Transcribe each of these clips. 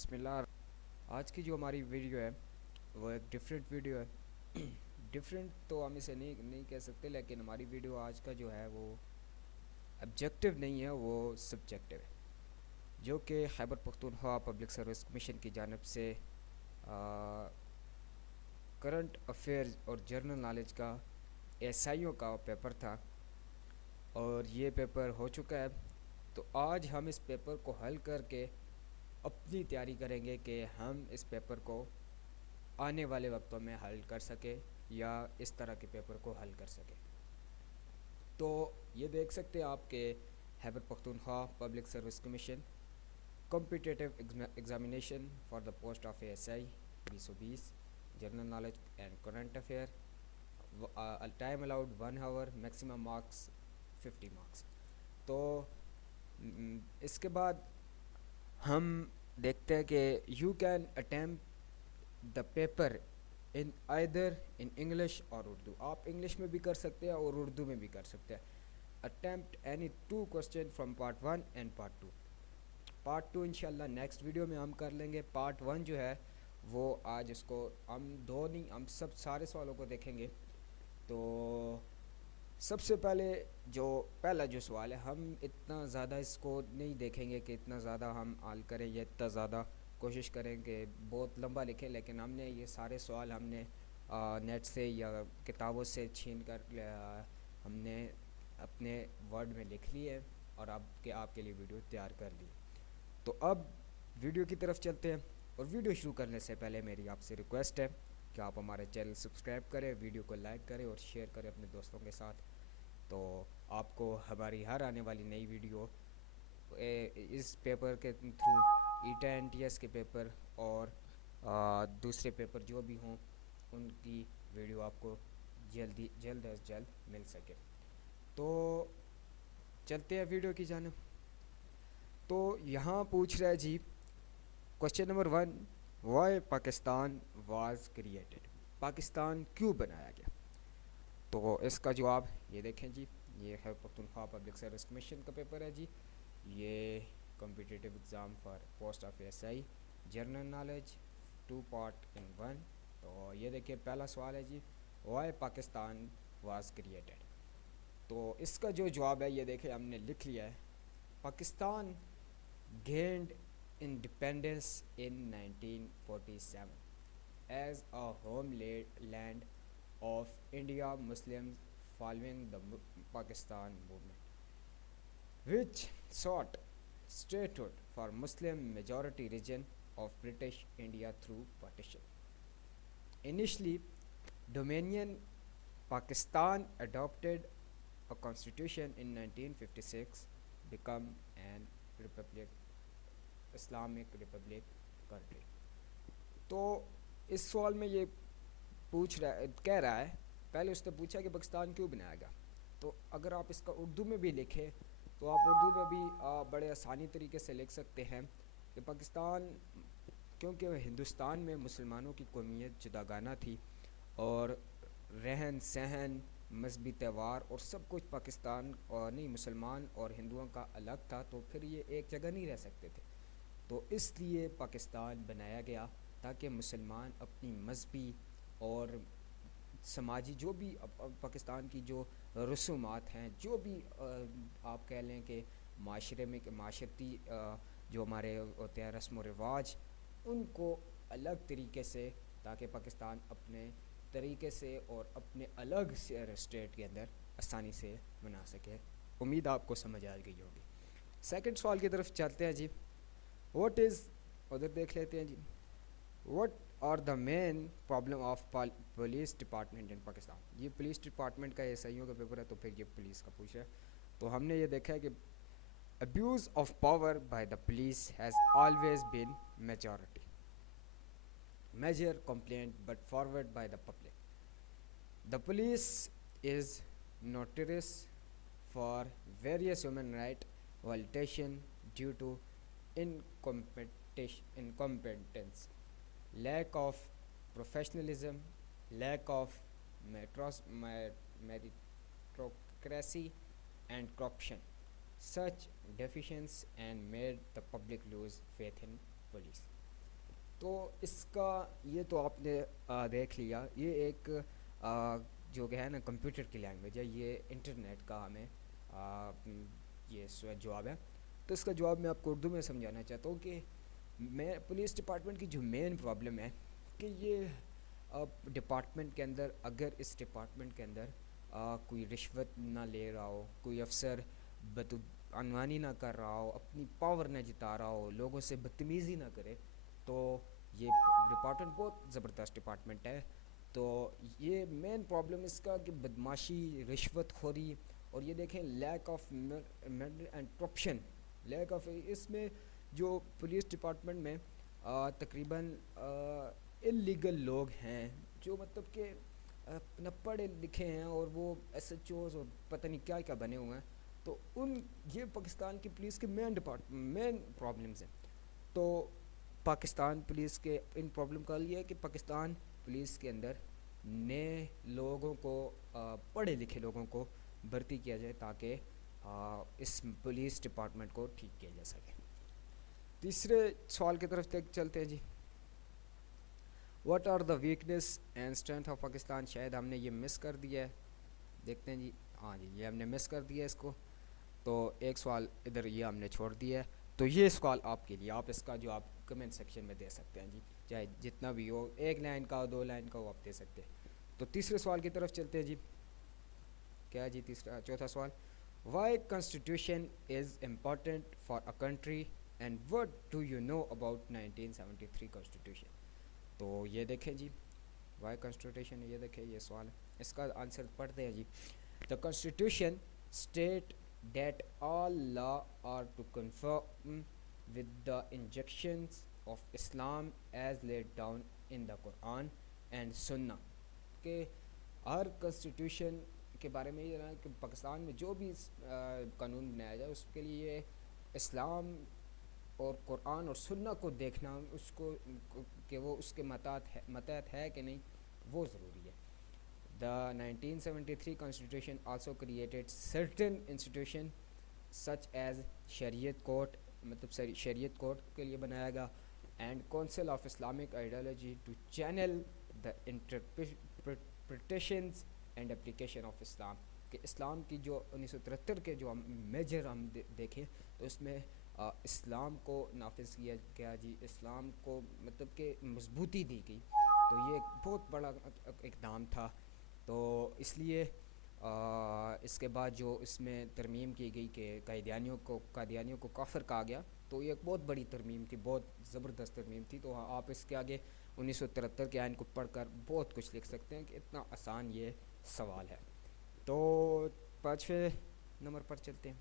بسم اللہ. آج کی جو ہماری ویڈیو ہے وہ ایک ڈفرینٹ ویڈیو ہے. ڈفرینٹ تو ہم اسے نہیں کہہ سکتے، لیکن ہماری ویڈیو آج کا جو ہے وہ آبجیکٹیو نہیں ہے، وہ سبجیکٹیو ہے، جو کہ Khyber Pakhtunkhwa public service commission کی جانب سے کرنٹ افیئرز اور جرنل نالج کا ایسائیوں کا پیپر تھا، اور یہ پیپر ہو چکا ہے. تو آج ہم اس پیپر کو حل کر کے اپنی تیاری کریں گے کہ ہم اس پیپر کو آنے والے وقتوں میں حل کر سکیں یا اس طرح کے پیپر کو حل کر سکیں. تو یہ دیکھ سکتے ہیں آپ کہ Khyber Pakhtunkhwa public service commission competitive examination for the post of A S I 2020 general knowledge and current affair. Time allowed 1 hour، maximum marks 50 marks. تو اس کے بعد ہم دیکھتے ہیں کہ you can attempt the paper in either in English اور اردو. آپ انگلش میں بھی کر سکتے ہیں اور اردو میں بھی کر سکتے ہیں. Attempt any 2 question from part 1 and part 2. Part 2 انشاءاللہ نیکسٹ ویڈیو میں ہم کر لیں گے. پارٹ 1 جو ہے وہ آج اس کو ہم ہم سارے سوالوں کو دیکھیں گے. تو سب سے پہلا جو سوال ہے، ہم اتنا زیادہ اس کو نہیں دیکھیں گے کہ اتنا زیادہ ہم حل کریں یا اتنا زیادہ کوشش کریں کہ بہت لمبا لکھیں، لیکن ہم نے یہ سارے سوال ہم نے نیٹ سے یا کتابوں سے چھین کر ہم نے اپنے ورڈ میں لکھ لی ہے اور آپ کے لیے ویڈیو تیار کر لی. تو اب ویڈیو کی طرف چلتے ہیں، اور ویڈیو شروع کرنے سے پہلے میری آپ سے ریکویسٹ ہے کہ آپ ہمارے چینل سبسکرائب کریں، ویڈیو کو لائک کریں اور شیئر کریں اپنے دوستوں کے ساتھ. تو آپ کو ہماری ہر آنے والی نئی ویڈیو اس پیپر کے تھرو ایٹا این ٹی ایس کے پیپر اور دوسرے پیپر جو بھی ہوں ان کی ویڈیو آپ کو جلد از جلد مل سکے. تو چلتے ہیں ویڈیو کی جانب. تو یہاں پوچھ رہا ہے جی question number 1، why Pakistan was created. Pakistan کیوں بنایا گیا؟ تو اس کا جواب یہ دیکھیں جی، یہ Khyber Pakhtunkhwa public service commission کا پیپر ہے جی. یہ competitive exam for post of S I general knowledge 2 part in 1. تو یہ دیکھیں پہلا سوال ہے جی، وائی پاکستان واز کریٹڈ. تو اس کا جو جواب ہے یہ دیکھیں ہم نے لکھ لیا ہے. Pakistan gained independence in 1947 as a homeland of India Muslims following the Pakistan movement, which sought statehood for Muslim majority region of British India through partition. Initially, Dominion Pakistan adopted a constitution in 1956, become an republic, Islamic Republic country. تو اس سوال میں یہ کہہ رہا ہے، پہلے اس نے پوچھا کہ پاکستان کیوں بنایا گیا. تو اگر آپ اس کا اردو میں بھی لکھیں تو آپ اردو میں بھی بڑے آسانی طریقے سے لکھ سکتے ہیں کہ پاکستان، کیونکہ ہندوستان میں مسلمانوں کی قومیت جداگانہ تھی اور رہن سہن، مذہبی تہوار اور سب کچھ پاکستان اور نہیں مسلمان اور ہندوؤں کا الگ تھا، تو پھر یہ ایک جگہ نہیں رہ سکتے تھے. تو اس لیے پاکستان بنایا گیا تاکہ مسلمان اپنی مذہبی اور سماجی جو بھی پاکستان کی جو رسومات ہیں، جو بھی آپ کہہ لیں کہ معاشرے میں معاشرتی جو ہمارے ہوتے ہیں رسم و رواج، ان کو الگ طریقے سے، تاکہ پاکستان اپنے طریقے سے اور اپنے الگ سے اسٹیٹ کے اندر آسانی سے بنا سکے. امید آپ کو سمجھ آ گئی ہوگی. سیکنڈ سوال کی طرف چلتے ہیں جی. واٹ از، ادھر دیکھ لیتے ہیں جی، what are the main problem of police department in Pakistan. یہ پولیس ڈپارٹمنٹ کا ایسائیوں کا پیپر ہے تو پھر یہ پولیس کا پوچھ رہا ہے. تو ہم نے یہ دیکھا ہے کہ abuse of power by the police has always been major complaint but forwarded by the public. The police is notorious for various human right violation due to incompetence, lack of professionalism, lack of meritocracy and corruption. Such deficiencies and made the public lose faith in police. تو اس کا یہ تو آپ نے دیکھ لیا، یہ ایک جو کہ ہے نا کمپیوٹر کی لینگویج ہے، یہ انٹرنیٹ کا ہمیں یہ جواب ہے. تو اس کا جواب میں آپ کو اردو میں سمجھانا چاہتا ہوں کہ میں پولیس ڈپارٹمنٹ کی جو مین پرابلم ہے کہ یہ ڈپارٹمنٹ کے اندر، اگر اس ڈپارٹمنٹ کے اندر کوئی رشوت نہ لے رہا ہو، کوئی افسر عنوانی نہ کر رہا ہو، اپنی پاور نہ جتا رہا ہو، لوگوں سے بدتمیزی نہ کرے، تو یہ ڈپارٹمنٹ بہت زبردست ڈپارٹمنٹ ہے. تو یہ مین پرابلم اس کا کہ بدماشی، رشوت خوری، اور یہ دیکھیں lack of and corruption, lack of, اس میں جو پولیس ڈپارٹمنٹ میں تقریباً اللیگل لوگ ہیں جو مطلب کہ نہ پڑھے لکھے ہیں، اور وہ ایس ایچ اوز اور پتہ نہیں کیا کیا بنے ہوئے ہیں. تو یہ پاکستان کی پولیس کے مین پرابلمز ہیں. تو پاکستان پولیس کے ان پرابلم کا یہ ہے کہ پاکستان پولیس کے اندر نئے لوگوں کو، پڑھے لکھے لوگوں کو بھرتی کیا جائے تاکہ اس پولیس ڈپارٹمنٹ کو ٹھیک کیا جا سکے. تیسرے سوال کی طرف چلتے ہیں جی. What are the weakness and strength of Pakistan? شاید ہم نے یہ مس کر دیا ہے، دیکھتے ہیں جی. ہاں جی، یہ ہم نے مس کر دیا ہے اس کو. تو ایک سوال ادھر یہ ہم نے چھوڑ دیا ہے. تو یہ سوال آپ کے لیے، آپ اس کا جو آپ کمنٹ سیکشن میں دے سکتے ہیں جی، چاہے جتنا بھی ہو، 1 لائن کا ہو، 2 لائن کا ہو، آپ دے سکتے ہیں. تو تیسرے سوال کی طرف چلتے ہیں جی. کیا جی چوتھا سوال، why constitution is important for a country and what do you know about 1973 constitution? تو یہ دیکھیں جی، وائی کنسٹیٹیوشن، یہ دیکھیں یہ سوال ہے، اس کا آنسر پڑھتے ہیں جی. The constitution state that all law are to conform with the injunctions of Islam as laid down in the Quran and سنہ. کہ ہر کنسٹیٹیوشن کے بارے میں یہ رہا کہ پاکستان میں جو بھی قانون بنایا جائے اس کے لیے اسلام اور قرآن اور سنہ کو دیکھنا، اس کو کہ وہ اس کے متحد ہے کہ نہیں، وہ ضروری ہے. The 1973 Constitution also created certain institutions such as Shariat court, مطلب شریعت کورٹ کے لیے بنایا گیا، and council of Islamic ideology to channel the interpretations and application of Islam. کہ اسلام کی جو 1973 کے جو میجر ہم دیکھیں تو اس میں اسلام کو نافذ کیا گیا جی، اسلام کو مطلب کہ مضبوطی دی گئی. تو یہ ایک بہت بڑا اقدام تھا. تو اس لیے اس کے بعد جو اس میں ترمیم کی گئی کہ قادیانیوں کو کافر کہا گیا، تو یہ ایک بہت بڑی ترمیم تھی، بہت زبردست ترمیم تھی. تو آپ اس کے آگے 1973 کے آئین کو پڑھ کر بہت کچھ لکھ سکتے ہیں کہ اتنا آسان یہ سوال ہے. تو 5ویں نمبر پر چلتے ہیں.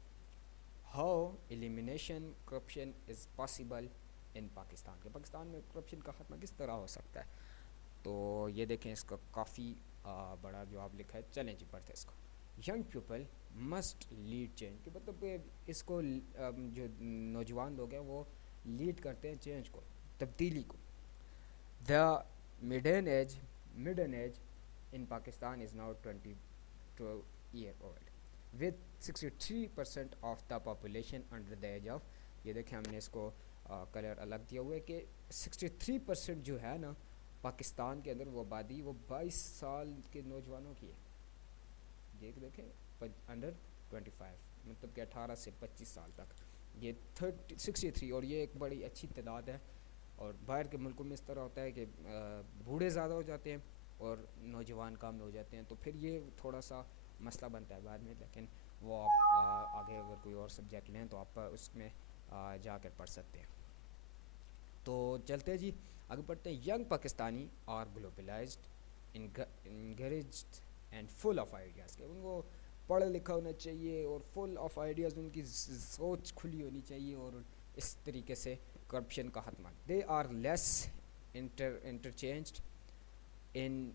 How elimination corruption is possible in Pakistan? کہ پاکستان میں کرپشن کا خاتمہ کس طرح ہو سکتا ہے؟ تو یہ دیکھیں اس کا کافی بڑا جواب لکھا ہے. چلیں جی پڑھتے ہیں اس کو. Young people must lead change, کہ مطلب کہ اس کو جو نوجوان لوگ ہیں وہ لیڈ کرتے ہیں چینج کو، تبدیلی کو. The median age in Pakistan is now 22 year old with 63% of the population under the age of, یہ دیکھیں ہم نے اس کو کلر الگ دیا ہوا ہے کہ 63% جو ہے نا پاکستان کے اندر وہ آبادی، وہ 22 سال کے نوجوانوں کی ہے. دیکھیں انڈر 25، مطلب کہ 18 سے 25 سال تک یہ 63، اور یہ ایک بڑی اچھی تعداد ہے. اور باہر کے ملکوں میں اس طرح ہوتا ہے کہ بوڑھے زیادہ ہو جاتے ہیں اور نوجوان کم ہو جاتے ہیں، تو پھر یہ تھوڑا سا مسئلہ بنتا ہے بعد میں. لیکن وہ آپ آگے اگر کوئی اور سبجیکٹ لیں تو آپ اس میں جا کر پڑھ سکتے ہیں. تو چلتے جی آگے پڑھتے ہیں. Young Pakistani are globalised, encouraged and full of ideas, کہ ان کو پڑھا لکھا ہونا چاہیے اور فل آف آئیڈیاز، ان کی سوچ کھلی ہونی چاہیے، اور اس طریقے سے کرپشن کا خاتمہ. They are less interchanged in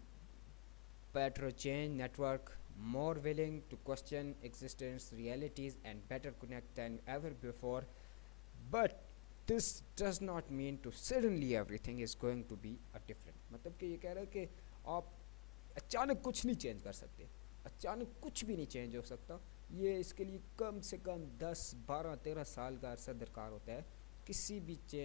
petro change network, more willing to question existence, realities and better connect than ever before. But this does not mean to suddenly everything is going to be a different. مطلب کہ یہ کہہ رہا ہے کہ آپ اچانک کچھ نہیں چینج کر سکتے، اچانک کچھ بھی نہیں چینج ہو سکتا. یہ اس کے لیے کم سے کم 10 12 13 سال کا عرصہ درکار ہوتا ہے کسی بھی چینج